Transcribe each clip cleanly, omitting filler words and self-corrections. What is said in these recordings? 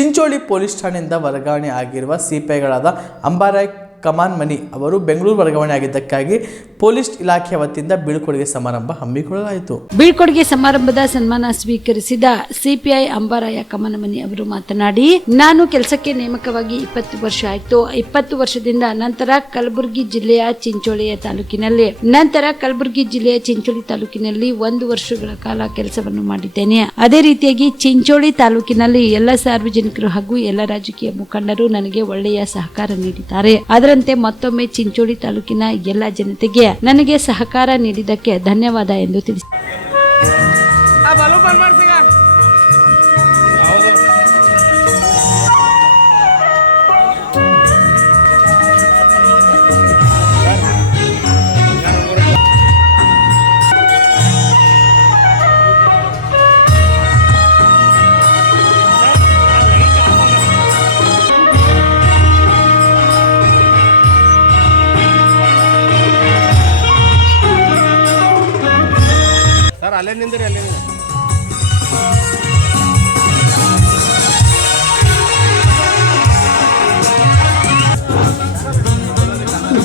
Chincholi police ಠಾಣೆಯಿಂದ ವರ್ಗಾವಣೆ ಆಗಿರುವ ಸಿಪಿಐಗಳಾದ ಅಂಬಾರಾಯ್ ಕಮಾನ್ ಮನಿ ಅವರು ಬೆಂಗಳೂರು ವರ್ಗಾವಣೆ ಆಗಿದ್ದಕ್ಕಾಗಿ ಪೊಲೀಸ್ ಇಲಾಖೆ ವತಿಯಿಂದ ಬೀಳ್ಕೊಡುಗೆ ಸಮಾರಂಭ ಹಮ್ಮಿಕೊಳ್ಳಲಾಯಿತು. ಬೀಳ್ಕೊಡುಗೆ ಸಮಾರಂಭದ ಸನ್ಮಾನ ಸ್ವೀಕರಿಸಿದ ಸಿಪಿಐ ಅಂಬಾರಾಯ ಕಮನಮನಿ ಅವರು ಮಾತನಾಡಿ, ನಾನು ಕೆಲಸಕ್ಕೆ ನೇಮಕವಾಗಿ 20 ವರ್ಷ ಆಯ್ತು. 20 ವರ್ಷದಿಂದ ನಂತರ ಕಲಬುರಗಿ ಜಿಲ್ಲೆಯ ಚಿಂಚೋಳಿ ತಾಲೂಕಿನಲ್ಲಿ 1 ವರ್ಷಗಳ ಕಾಲ ಕೆಲಸವನ್ನು ಮಾಡಿದ್ದೇನೆ. ಅದೇ ರೀತಿಯಾಗಿ ಚಿಂಚೋಳಿ ತಾಲೂಕಿನಲ್ಲಿ ಎಲ್ಲ ಸಾರ್ವಜನಿಕರು ಹಾಗೂ ಎಲ್ಲ ರಾಜಕೀಯ ಮುಖಂಡರು ನನಗೆ ಒಳ್ಳೆಯ ಸಹಕಾರ ನೀಡಿದ್ದಾರೆ. ಅದರಂತೆ ಮತ್ತೊಮ್ಮೆ ಚಿಂಚೋಳಿ ತಾಲೂಕಿನ ಎಲ್ಲ ಜನತೆಗೆ ನನಗೆ ಸಹಕಾರ ನೀಡಿದ್ದಕ್ಕೆ ಧನ್ಯವಾದ ಎಂದು ತಿಳಿಸಿದರು.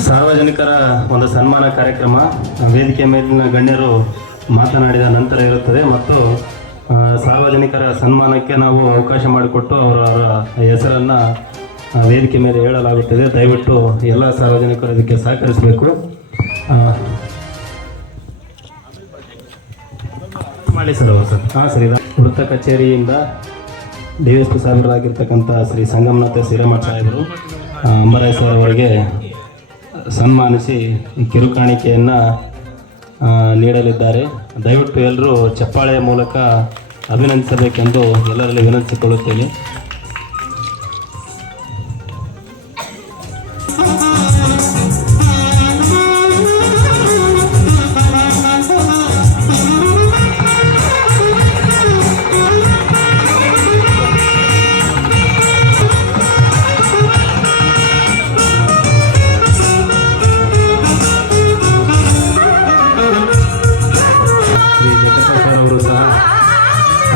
ಸಾರ್ವಜನಿಕರ ಒಂದು ಸನ್ಮಾನ ಕಾರ್ಯಕ್ರಮ ವೇದಿಕೆ ಮೇಲಿನ ಗಣ್ಯರು ಮಾತನಾಡಿದ ನಂತರ ಇರುತ್ತದೆ ಮತ್ತು ಸಾರ್ವಜನಿಕರ ಸನ್ಮಾನಕ್ಕೆ ನಾವು ಅವಕಾಶ ಮಾಡಿಕೊಟ್ಟು ಅವರ ಹೆಸರನ್ನು ವೇದಿಕೆ ಮೇಲೆ ಹೇಳಲಾಗುತ್ತದೆ. ದಯವಿಟ್ಟು ಎಲ್ಲ ಸಾರ್ವಜನಿಕರು ಇದಕ್ಕೆ ಸಹಕರಿಸಬೇಕು. ಮಾಡಿ ಸರ್ ಸರ್ ಇದು ವೃತ್ತ ಕಚೇರಿಯಿಂದ DSP ಸಾಹೇಬರಾಗಿರ್ತಕ್ಕಂಥ ಶ್ರೀ ಸಂಗಮನಾಥ ಶ್ರೀರಾಮ ಸಾಹೇಬರು ಅಂಬರಾಯ್ ಸರ್ ಅವರಿಗೆ ಸನ್ಮಾನಿಸಿ ಕಿರುಕಾಣಿಕೆಯನ್ನು ನೀಡಲಿದ್ದಾರೆ. ದಯವಿಟ್ಟು ಎಲ್ಲರೂ ಚಪ್ಪಾಳೆಯ ಮೂಲಕ ಅಭಿನಂದಿಸಬೇಕೆಂದು ಎಲ್ಲರಲ್ಲಿ ವಿನಂತಿಸಿಕೊಳ್ಳುತ್ತೇನೆ.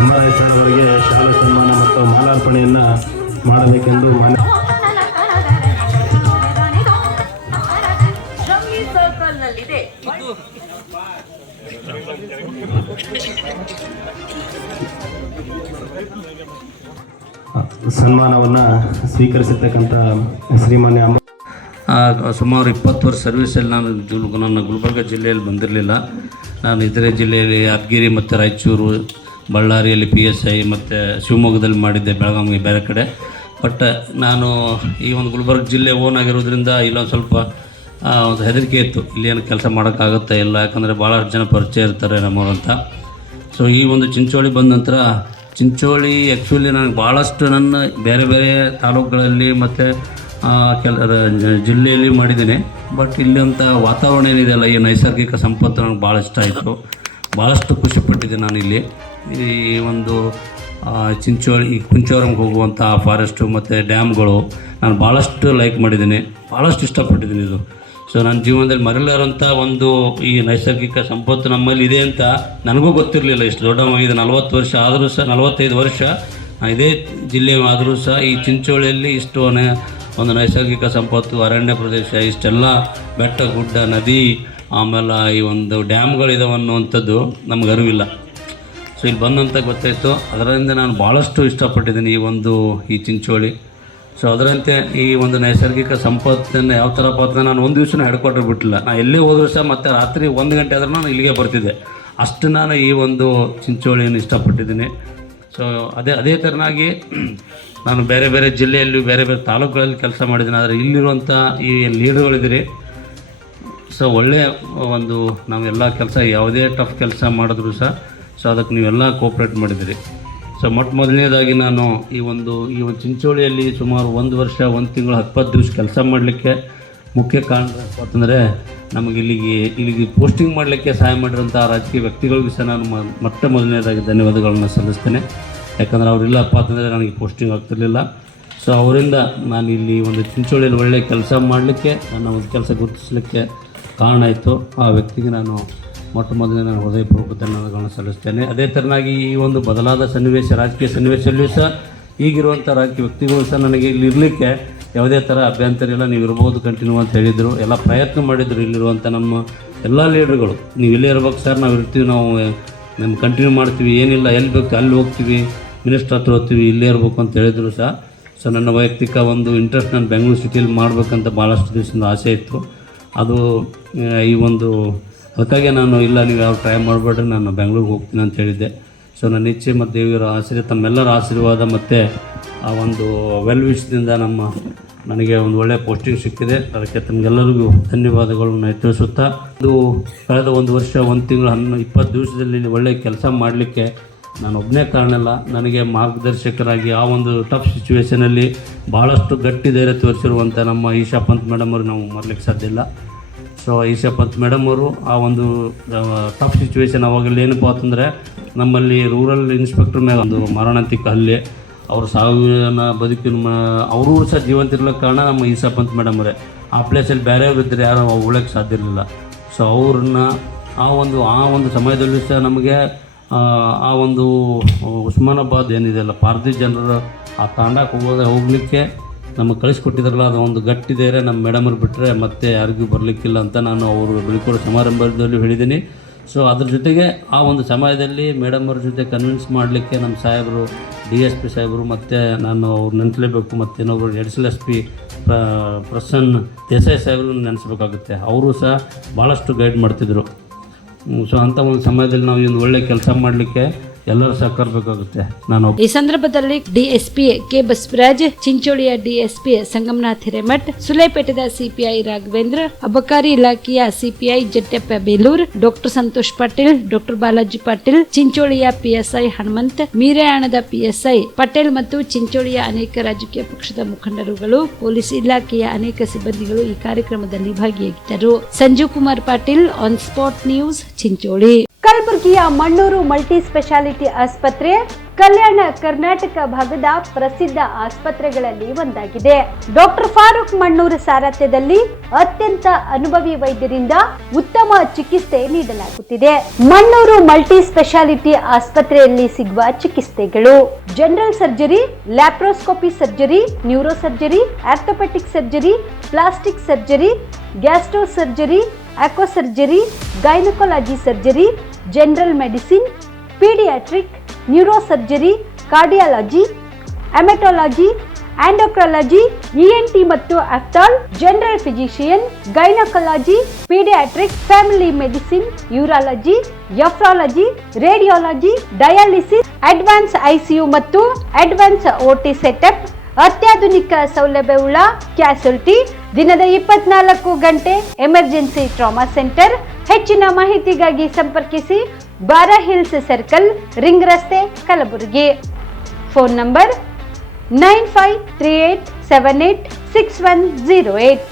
ಅಂಬಾರಾಯ್ ಸರ್ ಅವರಿಗೆ ಶಾಲಾ ಸನ್ಮಾನ ಮತ್ತು ಮಾಲಾರ್ಪಣೆಯನ್ನು ಮಾಡಬೇಕೆಂದು ಸನ್ಮಾನವನ್ನು ಸ್ವೀಕರಿಸಿರ್ತಕ್ಕಂಥ ಶ್ರೀಮಾನ್ಯ ಸುಮಾರು 20 ವರ್ಷ ಸರ್ವಿಸಲ್ಲಿ ನನ್ನ ಗುಲ್ಬರ್ಗ ಜಿಲ್ಲೆಯಲ್ಲಿ ಬಂದಿರಲಿಲ್ಲ. ನಾನು ಇತರೆ ಜಿಲ್ಲೆಯಲ್ಲಿ ಯಾದಗಿರಿ ಮತ್ತು ರಾಯಚೂರು, ಬಳ್ಳಾರಿಯಲ್ಲಿ PSI ಮತ್ತು ಶಿವಮೊಗ್ಗದಲ್ಲಿ ಮಾಡಿದ್ದೆ, ಬೆಳಗಾವಿ ಬೇರೆ ಕಡೆ. ಬಟ್ ನಾನು ಈ ಒಂದು ಗುಲ್ಬರ್ಗ ಜಿಲ್ಲೆ ಓನ್ ಆಗಿರೋದ್ರಿಂದ ಇಲ್ಲೊಂದು ಸ್ವಲ್ಪ ಒಂದು ಹೆದರಿಕೆ ಇತ್ತು, ಇಲ್ಲೇನು ಕೆಲಸ ಮಾಡೋಕ್ಕಾಗುತ್ತೆ ಇಲ್ಲ, ಯಾಕಂದರೆ ಭಾಳಷ್ಟು ಜನ ಪರಿಚಯ ಇರ್ತಾರೆ ನಮ್ಮವ್ರಂತ. ಸೊ ಈ ಒಂದು ಚಿಂಚೋಳಿ ಬಂದ ನಂತರ ಚಿಂಚೋಳಿ ಆ್ಯಕ್ಚುಲಿ ನನಗೆ ಭಾಳಷ್ಟು ನನ್ನ ಬೇರೆ ಬೇರೆ ತಾಲೂಕುಗಳಲ್ಲಿ ಮತ್ತು ಜಿಲ್ಲೆಯಲ್ಲಿ ಮಾಡಿದ್ದೀನಿ. ಬಟ್ ಇಲ್ಲಿಂಥ ವಾತಾವರಣ ಏನಿದೆಯಲ್ಲ, ಈ ನೈಸರ್ಗಿಕ ಸಂಪತ್ತು ನನಗೆ ಭಾಳ ಇಷ್ಟ ಆಯಿತು. ಭಾಳಷ್ಟು ಖುಷಿಪಟ್ಟಿದ್ದೆ ನಾನು ಇಲ್ಲಿ ಈ ಒಂದು ಚಿಂಚೋಳಿ ಕುಂಚವರಂಗೆ ಹೋಗುವಂಥ ಫಾರೆಸ್ಟು ಮತ್ತು ಡ್ಯಾಮ್ಗಳು ನಾನು ಭಾಳಷ್ಟು ಲೈಕ್ ಮಾಡಿದ್ದೀನಿ, ಭಾಳಷ್ಟು ಇಷ್ಟಪಟ್ಟಿದ್ದೀನಿ ಇದು. ಸೊ ನನ್ನ ಜೀವನದಲ್ಲಿ ಮರೆಯಲಾರಂಥ ಒಂದು ಈ ನೈಸರ್ಗಿಕ ಸಂಪತ್ತು ನಮ್ಮಲ್ಲಿ ಇದೆ ಅಂತ ನನಗೂ ಗೊತ್ತಿರಲಿಲ್ಲ. ಇಷ್ಟು ದೊಡ್ಡವಾಗಿದೆ 40 ವರ್ಷ ಆದರೂ ಸಹ 45 ವರ್ಷ ಇದೇ ಜಿಲ್ಲೆ ಆದರೂ ಸಹ ಈ ಚಿಂಚೋಳಿಯಲ್ಲಿ ಇಷ್ಟು ಒಂದು ನೈಸರ್ಗಿಕ ಸಂಪತ್ತು, ಅರಣ್ಯ ಪ್ರದೇಶ, ಇಷ್ಟೆಲ್ಲ ಬೆಟ್ಟ ಗುಡ್ಡ ನದಿ ಆಮೇಲೆ ಈ ಒಂದು ಡ್ಯಾಮ್ಗಳಿದಾವೆ ಅನ್ನುವಂಥದ್ದು ನಮ್ಗೆ ಅರಿವಿಲ್ಲ. ಸೊ ಇಲ್ಲಿ ಬಂದಂತ ಗೊತ್ತಾಯಿತು. ಅದರಿಂದ ನಾನು ಭಾಳಷ್ಟು ಇಷ್ಟಪಟ್ಟಿದ್ದೀನಿ ಈ ಚಿಂಚೋಳಿ. ಸೊ ಅದರಂತೆ ಈ ಒಂದು ನೈಸರ್ಗಿಕ ಸಂಪತ್ತನ್ನು ಯಾವ ಥರಪ್ಪ ಅಂತ ನಾನು ಒಂದು ದಿವಸ ಹೆಡ್ಕ್ವಾರ್ಟರ್ ಬಿಟ್ಟಿಲ್ಲ. ನಾನು ಎಲ್ಲೇ ಹೋದರೂ ಸಹ ಮತ್ತೆ ರಾತ್ರಿ 1 ಗಂಟೆ ಆದರೂ ನಾನು ಇಲ್ಲಿಗೆ ಬರ್ತಿದ್ದೆ. ಅಷ್ಟು ನಾನು ಈ ಒಂದು ಚಿಂಚೋಳಿಯನ್ನು ಇಷ್ಟಪಟ್ಟಿದ್ದೀನಿ. ಸೊ ಅದೇ ಥರನಾಗಿ ನಾನು ಬೇರೆ ಬೇರೆ ಜಿಲ್ಲೆಯಲ್ಲಿ ಬೇರೆ ಬೇರೆ ತಾಲೂಕುಗಳಲ್ಲಿ ಕೆಲಸ ಮಾಡಿದ್ದೀನಿ. ಆದರೆ ಇಲ್ಲಿರುವಂಥ ಈ ಲೀಡರ್ಗಳಿದ್ದೀರಿ, ಸೊ ಒಳ್ಳೆಯ ಒಂದು ನಾವೆಲ್ಲ ಕೆಲಸ ಯಾವುದೇ ಟಫ್ ಕೆಲಸ ಮಾಡಿದ್ರು ಸಹ ಸೊ ಅದಕ್ಕೆ ನೀವೆಲ್ಲ ಕೋಪ್ರೇಟ್ ಮಾಡಿದಿರಿ. ಸೊ ಮೊದಲನೇದಾಗಿ ನಾನು ಈ ಒಂದು ಚಿಂಚೋಳಿಯಲ್ಲಿ ಸುಮಾರು 1 ವರ್ಷ 1 ತಿಂಗಳು 20 ದಿವಸ ಕೆಲಸ ಮಾಡಲಿಕ್ಕೆ ಮುಖ್ಯ ಕಾರಣ ಅಂತಂದರೆ ನಮಗೆ ಇಲ್ಲಿಗೆ ಪೋಸ್ಟಿಂಗ್ ಮಾಡಲಿಕ್ಕೆ ಸಹಾಯ ಮಾಡಿರೋಂಥ ರಾಜಕೀಯ ವ್ಯಕ್ತಿಗಳಿಗೂ ಸಹ ನಾನು ಮೊದಲನೇದಾಗಿ ಧನ್ಯವಾದಗಳನ್ನು ಸಲ್ಲಿಸ್ತೇನೆ. ಯಾಕಂದರೆ ಅವರಿಲ್ಲಪ್ಪ ಅಂತಂದರೆ ನನಗೆ ಪೋಸ್ಟಿಂಗ್ ಆಗ್ತಿರಲಿಲ್ಲ. ಸೊ ಅವರಿಂದ ನಾನು ಇಲ್ಲಿ ಒಂದು ಚಿಂಚೋಳಿಯಲ್ಲಿ ಒಳ್ಳೆಯ ಕೆಲಸ ಮಾಡಲಿಕ್ಕೆ ನನ್ನ ಒಂದು ಕೆಲಸ ಗುರುತಿಸಲಿಕ್ಕೆ ಕಾರಣ ಆಯಿತು. ಆ ವ್ಯಕ್ತಿಗೆ ನಾನು ಮೊದಲನೇ ನಾನು ಹೃದಯಪೂರ್ವಕ ಧನ್ಯವಾದಗಳನ್ನು ಸಲ್ಲಿಸ್ತೇನೆ. ಅದೇ ಥರನಾಗಿ ಈ ಒಂದು ಬದಲಾದ ಸನ್ನಿವೇಶ, ರಾಜಕೀಯ ಸನ್ನಿವೇಶದಲ್ಲಿಯೂ ಸಹ ಈಗಿರುವಂಥ ವ್ಯಕ್ತಿಗಳು ಸಹ ನನಗೆ ಇಲ್ಲಿ ಇರಲಿಕ್ಕೆ ಯಾವುದೇ ಥರ ಅಭ್ಯಂತರ ಇಲ್ಲ, ನೀವು ಇರ್ಬೋದು ಕಂಟಿನ್ಯೂ ಅಂತ ಹೇಳಿದರು. ಎಲ್ಲ ಪ್ರಯತ್ನ ಮಾಡಿದರು ಇಲ್ಲಿರುವಂಥ ನಮ್ಮ ಎಲ್ಲ ಲೀಡರ್ಗಳು. ನೀವು ಇಲ್ಲೇ ಇರ್ಬೇಕು ಸರ್, ನಾವು ಇರ್ತೀವಿ, ನಾವು ಕಂಟಿನ್ಯೂ ಮಾಡ್ತೀವಿ, ಏನಿಲ್ಲ, ಎಲ್ಲಿ ಬೇಕು ಅಲ್ಲಿ ಹೋಗ್ತೀವಿ, ಮಿನಿಸ್ಟ್ರ್ ಹತ್ರ ಹೋಗ್ತೀವಿ, ಇಲ್ಲೇ ಇರಬೇಕು ಅಂತ ಹೇಳಿದರು ಸಹ. ಸೊ ನನ್ನ ವೈಯಕ್ತಿಕ ಒಂದು ಇಂಟ್ರೆಸ್ಟ್ ನಾನು ಬೆಂಗಳೂರು ಸಿಟಿಯಲ್ಲಿ ಮಾಡಬೇಕಂತ ಭಾಳಷ್ಟು ದಿವಸದಿಂದ ಆಸೆ ಇತ್ತು. ಅದು ಈ ಒಂದು ಅದಕ್ಕಾಗಿ ನಾನು ಇಲ್ಲ, ನೀವು ಯಾವ ಟ್ರೈ ಮಾಡಬೇಡ್ರಿ, ನಾನು ಬೆಂಗಳೂರಿಗೆ ಹೋಗ್ತೀನಿ ಅಂತ ಹೇಳಿದ್ದೆ. ಸೊ ನನ್ನ ಇಚ್ಛೆ ಮತ್ತು ದೇವರ ಆಶೀರ್ವಾದ, ತಮ್ಮೆಲ್ಲರ ಆಶೀರ್ವಾದ ಮತ್ತು ಆ ಒಂದು ವೆಲ್ ವಿಶ್ದಿಂದ ನನಗೆ ಒಂದು ಒಳ್ಳೆಯ ಪೋಸ್ಟಿಂಗ್ ಸಿಕ್ಕಿದೆ. ಅದಕ್ಕೆ ತಮಗೆಲ್ಲರಿಗೂ ಧನ್ಯವಾದಗಳನ್ನು ತಿಳಿಸುತ್ತಾ, ಇದು ಕಳೆದ 1 ವರ್ಷ 1 ತಿಂಗಳು 20 ದಿವಸದಲ್ಲಿ ಒಳ್ಳೆಯ ಕೆಲಸ ಮಾಡಲಿಕ್ಕೆ ನಾನು ಒಬ್ಬನೇ ಕಾರಣ ಅಲ್ಲ, ನನಗೆ ಮಾರ್ಗದರ್ಶಕರಾಗಿ ಆ ಒಂದು ಟಫ್ ಸಿಚುವೇಷನಲ್ಲಿ ಭಾಳಷ್ಟು ಗಟ್ಟಿ ಧೈರ್ಯ ತೋರಿಸಿರುವಂಥ ನಮ್ಮ ಈಶಾ ಪಂತ್ ಮೇಡಮ್ ಅವರು ನಾವು ಮರಲಿಕ್ಕೆ ಸಾಧ್ಯ ಇಲ್ಲ. ಸೊ ಈಶಾ ಪಂತ್ ಮೇಡಮ್ ಅವರು ಆ ಒಂದು ಟಫ್ ಸಿಚುವೇಷನ್ ಅವಾಗಲ್ಲಿ ಏನಪ್ಪ ಅಂತಂದರೆ, ನಮ್ಮಲ್ಲಿ ರೂರಲ್ ಇನ್ಸ್ಪೆಕ್ಟರ್ ಮೇಲೆ ಒಂದು ಮಾರಣಾಂತಿಕ ಹಲ್ಲೆ, ಅವ್ರ ಸಾವಿನ ಬದುಕಿನ ಅವರು ಸಹ ಜೀವಂತ ಇರ್ಲಿಕ್ಕೆ ಕಾರಣ ನಮ್ಮ ಈಶಾ ಪಂತ್ ಮೇಡಮ್ ಅವರೇ. ಆ ಪ್ಲೇಸಲ್ಲಿ ಬೇರೆಯವ್ರು ಇದ್ದರೆ ಯಾರು ಉಳಕ್ಕೆ ಸಾಧ್ಯ ಇರಲಿಲ್ಲ. ಸೊ ಅವ್ರನ್ನ ಆ ಒಂದು ಸಮಯದಲ್ಲಿ ಸಹ ನಮಗೆ ಆ ಒಂದು ಉಸ್ಮಾನಾಬಾದ್ ಏನಿದೆಯಲ್ಲ, ಪಾರ್ಸಿ ಜನರು ಆ ತಾಂಡಕ್ಕೆ ಹೋಗಲಿಕ್ಕೆ ನಮಗೆ ಕಳಿಸ್ಕೊಟ್ಟಿದ್ರಲ್ಲ, ಅದು ಒಂದು ಗಟ್ಟಿ ಧೈರ್ಯ ನಮ್ಮ ಮೇಡಮರು ಬಿಟ್ಟರೆ ಮತ್ತೆ ಯಾರಿಗೂ ಬರಲಿಕ್ಕಿಲ್ಲ ಅಂತ ನಾನು ಅವರು ಬೀಳ್ಕೊಡೋ ಸಮಾರಂಭದಲ್ಲಿ ಹೇಳಿದ್ದೀನಿ. ಸೊ ಅದ್ರ ಜೊತೆಗೆ ಆ ಒಂದು ಸಮಯದಲ್ಲಿ ಮೇಡಮವ್ರ ಜೊತೆ ಕನ್ವಿನ್ಸ್ ಮಾಡಲಿಕ್ಕೆ ನಮ್ಮ ಸಾಹೇಬರು, DSP ಸಾಹೇಬರು, ಮತ್ತು ನಾನು ಅವ್ರು ನೆನೆಸಲೇಬೇಕು, ಮತ್ತು ಇನ್ನೊಬ್ಬರು Additional SP ಪ್ರಸನ್ನ ದೇಸಾಯಿ ಸಾಹೇಬರು ನೆನೆಸ್ಬೇಕಾಗುತ್ತೆ. ಅವರು ಸಹ ಭಾಳಷ್ಟು ಗೈಡ್ ಮಾಡ್ತಿದ್ರು. ಸೊ ಅಂಥ ಒಂದು ಸಮಯದಲ್ಲಿ ನಾವು ಒಂದು ಒಳ್ಳೆ ಕೆಲಸ ಮಾಡಲಿಕ್ಕೆ ಎಲ್ಲರೂ ಸಹಕಾರ ಬೇಕಾಗುತ್ತೆ. ಈ ಸಂದರ್ಭದಲ್ಲಿ DSP ಕೆ ಬಸವರಾಜ್, ಚಿಂಚೋಳಿಯ DSP ಸಂಗಮನಾಥ್ ಹಿರೇಮಠ್, ಸುಲೇಪೇಟದ CPI ರಾಘವೇಂದ್ರ, ಅಬಕಾರಿ ಇಲಾಖೆಯ CPI Jatteppa Belur, doctor Santosh Patil, doctor Balaji Patil, ಚಿಂಚೋಳಿಯ PSI ಹನುಮಂತ್, ಮೀರೆಯಾಣದ PSI ಪಟೇಲ್ ಮತ್ತು ಚಿಂಚೋಳಿಯ ಅನೇಕ ರಾಜಕೀಯ ಪಕ್ಷದ ಮುಖಂಡರುಗಳು, ಪೊಲೀಸ್ ಇಲಾಖೆಯ ಅನೇಕ ಸಿಬ್ಬಂದಿಗಳು ಈ ಕಾರ್ಯಕ್ರಮದಲ್ಲಿ ಭಾಗಿಯಾಗಿದ್ದರು. Sanjeev Kumar Patil, on spot news, Chincholi. ಕಲಬುರಗಿಯ ಮಣ್ಣೂರು ಮಲ್ಟಿ ಸ್ಪೆಷಾಲಿಟಿ ಆಸ್ಪತ್ರೆ ಕಲ್ಯಾಣ ಕರ್ನಾಟಕ ಭಾಗದ ಪ್ರಸಿದ್ಧ ಆಸ್ಪತ್ರೆಗಳಲ್ಲಿ ಒಂದಾಗಿದೆ. ಡಾಕ್ಟರ್ ಫಾರೂಕ್ ಮಣ್ಣೂರು ಸಾರಥ್ಯದಲ್ಲಿ ಅತ್ಯಂತ ಅನುಭವಿ ವೈದ್ಯರಿಂದ ಉತ್ತಮ ಚಿಕಿತ್ಸೆ ನೀಡಲಾಗುತ್ತಿದೆ. ಮಣ್ಣೂರು ಮಲ್ಟಿ ಸ್ಪೆಷಾಲಿಟಿ ಆಸ್ಪತ್ರೆಯಲ್ಲಿ ಸಿಗುವ ಚಿಕಿತ್ಸೆಗಳು: general surgery, laparoscopy surgery, neuro surgery, orthopaedic surgery, plastic surgery, gastro surgery, aqua surgery, gynaecology surgery, general medicine, paediatric, neuro surgery, cardiology, haematology, endocrinology, ENT ಮತ್ತು ophthal, general physician, gynaecology, paediatric, family medicine, urology, nephrology, radiology, dialysis, advance ICU ಮತ್ತು advance OT setup, ಅತ್ಯಾಧುನಿಕ ಸೌಲಭ್ಯವುಳ್ಳ ಕ್ಯಾಸುಲಿಟಿ, ದಿನದ 24 ಗಂಟೆ emergency trauma centre. ಹೆಚ್ಚಿನ ಮಾಹಿತಿಗಾಗಿ ಸಂಪರ್ಕಿಸಿ ಬಾರಾ hills circle, ring ರಸ್ತೆ, ಕಲಬುರಗಿ. Phone number 9538786108.